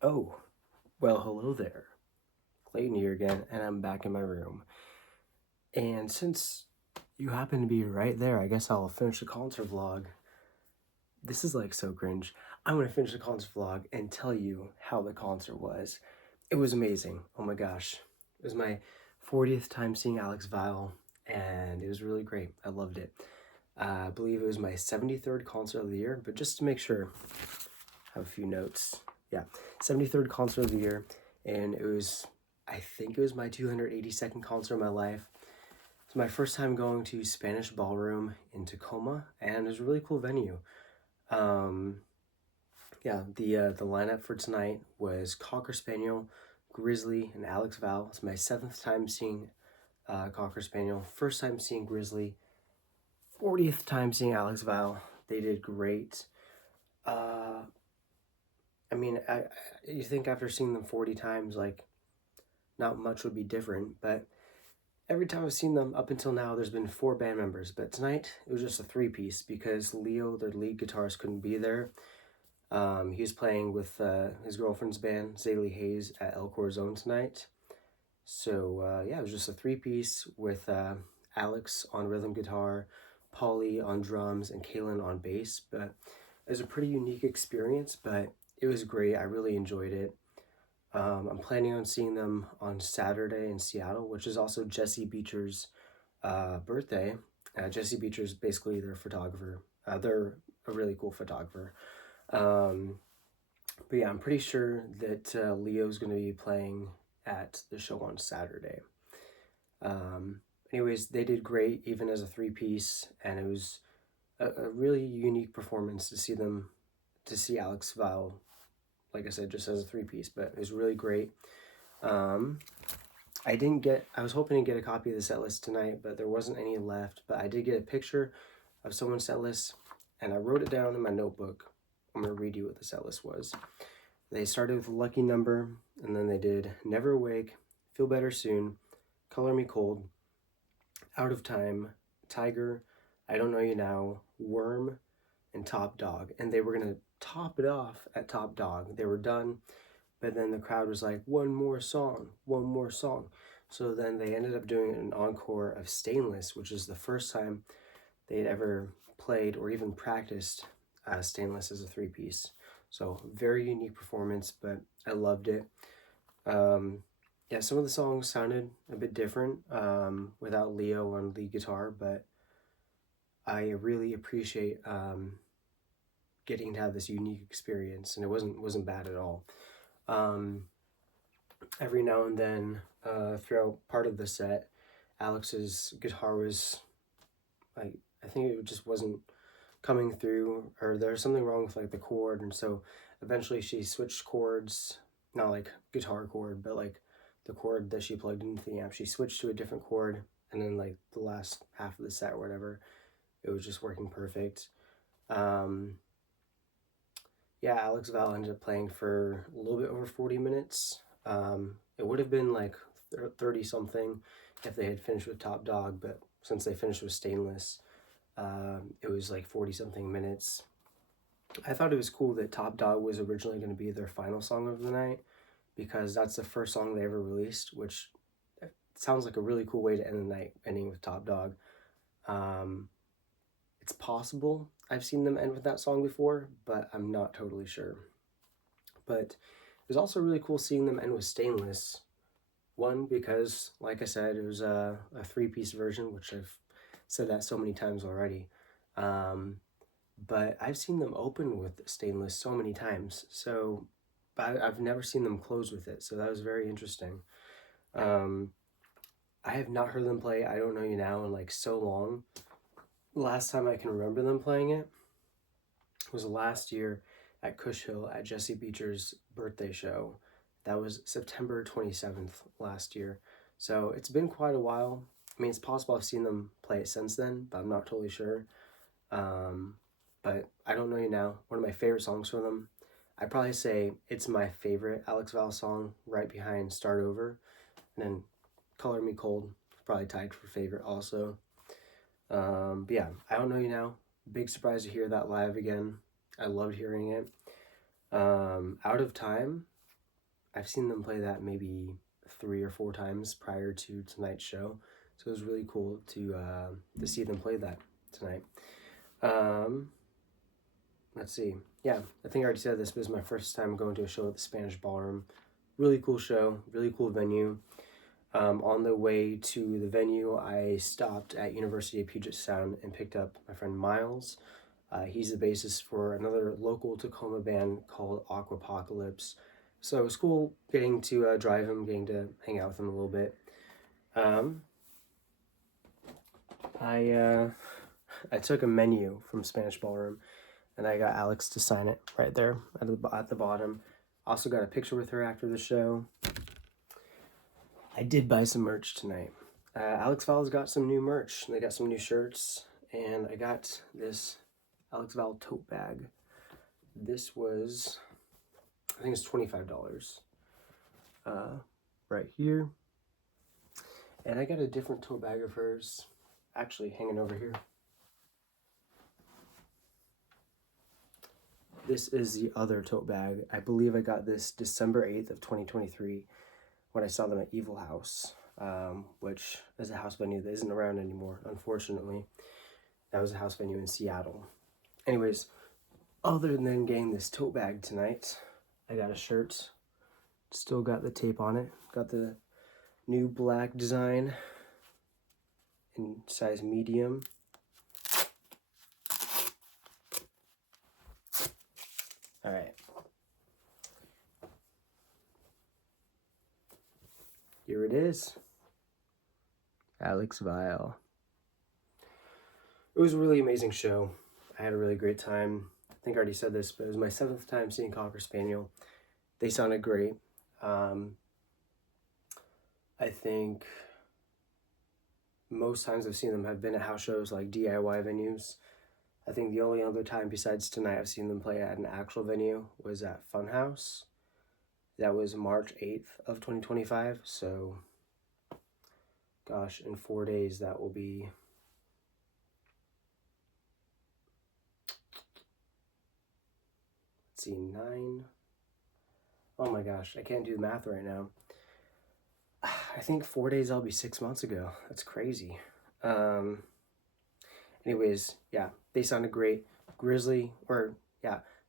Oh, well, hello there. Clayton here again, and I'm back in my room. And since you happen to be right there, I guess I'll finish the concert vlog. This is like so cringe. I'm gonna finish the concert vlog and tell you how the concert was. It was amazing. Oh my gosh. It was my 40th time seeing Alex Vile, and it was really great. I loved it. I believe it was my 73rd concert of the year, but just to make sure, I have a few notes. Yeah, 73rd concert of the year, and I think it was my 282nd concert of my life. It's my first time going to Spanish Ballroom in Tacoma, and it was a really cool venue. Um, yeah, the lineup for tonight was Cocker Spaniel, Grizzly, and Alex Val. It's my seventh time seeing Cocker Spaniel, first time seeing Grizzly, 40th time seeing Alex Val. They did great. Uh, I mean, you think after seeing them 40 times, like, not much would be different, but every time I've seen them up until now, there's been four band members, but tonight it was just a three-piece because Leo, their lead guitarist, couldn't be there. He was playing with his girlfriend's band, Zaylee Hayes, at El Corazon tonight. So, yeah, it was just a three-piece with Alex on rhythm guitar, Polly on drums, and Kaylin on bass. But it was a pretty unique experience, but it was great. I really enjoyed it. I'm planning on seeing them on Saturday in Seattle, which is also Jesse Beecher's birthday. Jesse Beecher's basically their photographer. They're a really cool photographer. Um, but yeah, I'm pretty sure that Leo's going to be playing at the show on Saturday. Um, Anyways, they did great even as a three piece, and it was a really unique performance to see Alex Vile, like I said, just as a three piece, but it was really great. Um, I was hoping to get a copy of the set list tonight, but there wasn't any left. But I did get a picture of someone's set list, and I wrote it down in my notebook. I'm going to read you what the set list was. They started with Lucky Number, and then they did Never Awake, Feel Better Soon, Color Me Cold, Out of Time, Tiger, I Don't Know You Now, Worm, and Top Dog. And they were going to top it off at Top Dog. They were done, but then the crowd was like, one more song, one more song. So then they ended up doing an encore of Stainless, which is the first time they had ever played or even practiced Stainless as a three piece. So very unique performance, but I loved it. Yeah, some of the songs sounded a bit different without Leo on lead guitar, but I really appreciate getting to have this unique experience, and it wasn't bad at all. Um, every now and then, throughout part of the set, Alex's guitar was like, I think it just wasn't coming through, or there's something wrong with like the chord, and so eventually she switched chords, not like guitar chord, but like the chord that she plugged into the amp. She switched to a different chord, and then like the last half of the set or whatever, it was just working perfect. Um, yeah, Alex Val ended up playing for a little bit over 40 minutes. It would have been like 30 something if they had finished with Top Dog, but since they finished with Stainless, it was like 40 something minutes. I thought it was cool that Top Dog was originally going to be their final song of the night because that's the first song they ever released, which sounds like a really cool way to end the night, ending with Top Dog. Um, it's possible I've seen them end with that song before, but I'm not totally sure. But it was also really cool seeing them end with Stainless. One, because, like I said, it was a three-piece version, which I've said that so many times already. Um, but I've seen them open with Stainless so many times, so I've never seen them close with it, so that was very interesting. Um, I have not heard them play I Don't Know You Now in like so long. Last time I can remember them playing it was last year at Cush Hill at Jesse Beecher's birthday show. That was September 27th last year. So it's been quite a while. I mean, it's possible I've seen them play it since then, but I'm not totally sure. Um, but I Don't Know You Now, one of my favorite songs from them. I'd probably say it's my favorite Alex Val song, right behind Start Over. And then Color Me Cold, probably tied for favorite also. But yeah, I Don't Know You Now. Big surprise to hear that live again. I loved hearing it. Out of Time. I've seen them play that maybe 3 or 4 times prior to tonight's show, so it was really cool to see them play that tonight. Let's see. Yeah, I think I already said this, but this is my first time going to a show at the Spanish Ballroom. Really cool show, really cool venue. On the way to the venue, I stopped at University of Puget Sound and picked up my friend Miles. He's the bassist for another local Tacoma band called Aquapocalypse. So it was cool getting to drive him, getting to hang out with him a little bit. I took a menu from Spanish Ballroom, and I got Alex to sign it right there at the bottom. Also got a picture with her after the show. I did buy some merch tonight. Alex Val's got some new merch. They got some new shirts, and I got this Alex Val tote bag. This was, I think it's $25. Right here. And I got a different tote bag of hers, actually hanging over here. This is the other tote bag. I believe I got this December 8th of 2023 when I saw them at Evil House, which is a house venue that isn't around anymore, unfortunately. That was a house venue in Seattle. Anyways, other than getting this tote bag tonight, I got a shirt. Still got the tape on it. Got the new black design in size medium. All right. Here it is. Alex Vile. It was a really amazing show. I had a really great time. I think I already said this, but it was my 7th time seeing Cocker Spaniel. They sounded great. I think most times I've seen them have been at house shows like DIY venues. I think the only other time besides tonight I've seen them play at an actual venue was at Funhouse. That was March 8th of 2025. So, gosh, in 4 days that will be... Let's see, 9... Oh my gosh, I can't do the math right now. I think 4 days I'll be 6 months ago. That's crazy. Anyways, yeah, they sounded great.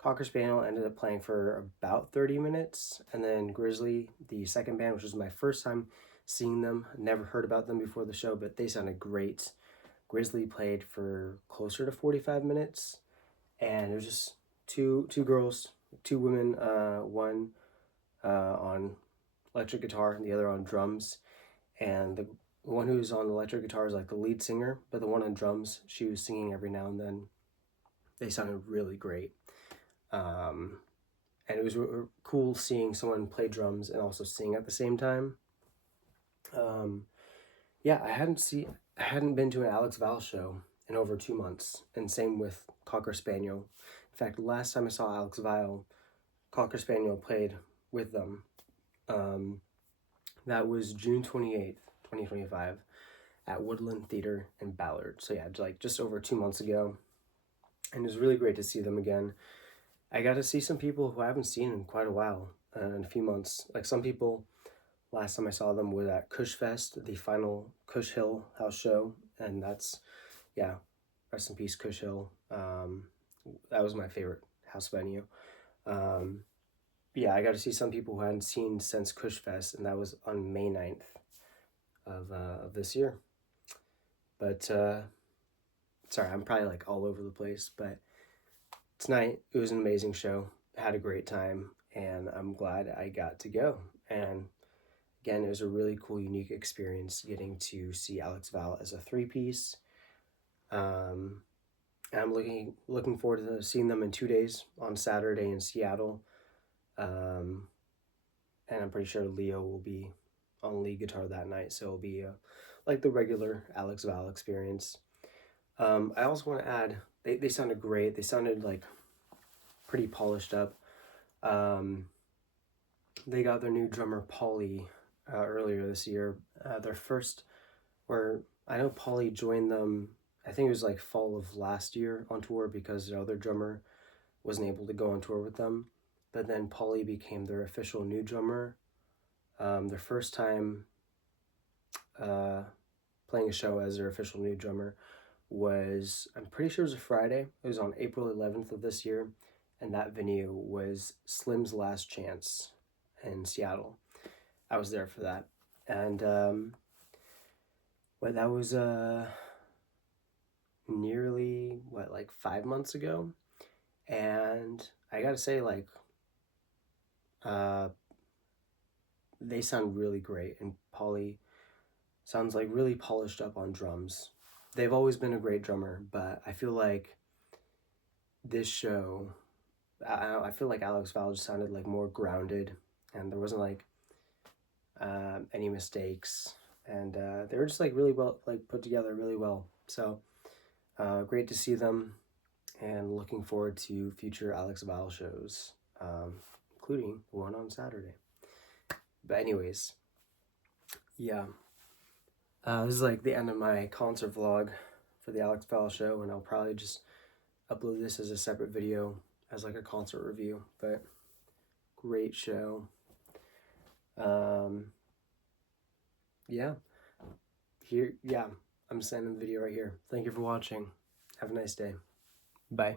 Cocker Spaniel ended up playing for about 30 minutes. And then Grizzly, the second band, which was my first time seeing them. Never heard about them before the show, but they sounded great. Grizzly played for closer to 45 minutes. And it was just two girls, 2 women, one on electric guitar and the other on drums. And the one who's on the electric guitar is like the lead singer, but the one on drums, she was singing every now and then. They sounded really great. And it was cool seeing someone play drums and also sing at the same time. I hadn't been to an Alex Val show in over 2 months, and same with Cocker Spaniel. In fact, last time I saw Alex Val, Cocker Spaniel played with them. That was June 28th, 2025 at Woodland Theater in Ballard. So yeah, just over 2 months ago. And it was really great to see them again. I got to see some people who I haven't seen in quite a while, in a few months. Like some people, last time I saw them was at Kush Fest, the final Kush Hill house show. And that's, yeah, rest in peace, Kush Hill. That was my favorite house venue. I got to see some people who I hadn't seen since Kush Fest, and that was on May 9th of this year. But, sorry, I'm probably like all over the place, but tonight it was an amazing show. I had a great time, and I'm glad I got to go. And again, it was a really cool, unique experience getting to see Alex Val as a 3-piece. And I'm looking forward to seeing them in 2 days on Saturday in Seattle. And I'm pretty sure Leo will be on lead guitar that night, so it'll be like the regular Alex Val experience. I also want to add, they sounded great. They sounded like pretty polished up. They got their new drummer Paulie earlier this year. Their first, where I know Paulie joined them, I think it was like fall of last year on tour because their other drummer wasn't able to go on tour with them. but then Paulie became their official new drummer. Their first time playing a show as their official new drummer was, I'm pretty sure it was a Friday. It was on April 11th of this year, and that venue was Slim's Last Chance in Seattle. I was there for that, and that was nearly like 5 months ago, and I gotta say, like, they sound really great, and Paulie sounds like really polished up on drums. They've always been a great drummer, but I feel like this show, I feel like Alex Val just sounded like more grounded, and there wasn't like any mistakes, and they were just like really well, like put together really well. So great to see them, and looking forward to future Alex Val shows, including the one on Saturday. But anyways, yeah. This is like the end of my concert vlog for the Alex Val show, and I'll probably just upload this as a separate video as like a concert review. But great show. Yeah. I'm sending the video right here. Thank you for watching. Have a nice day. Bye.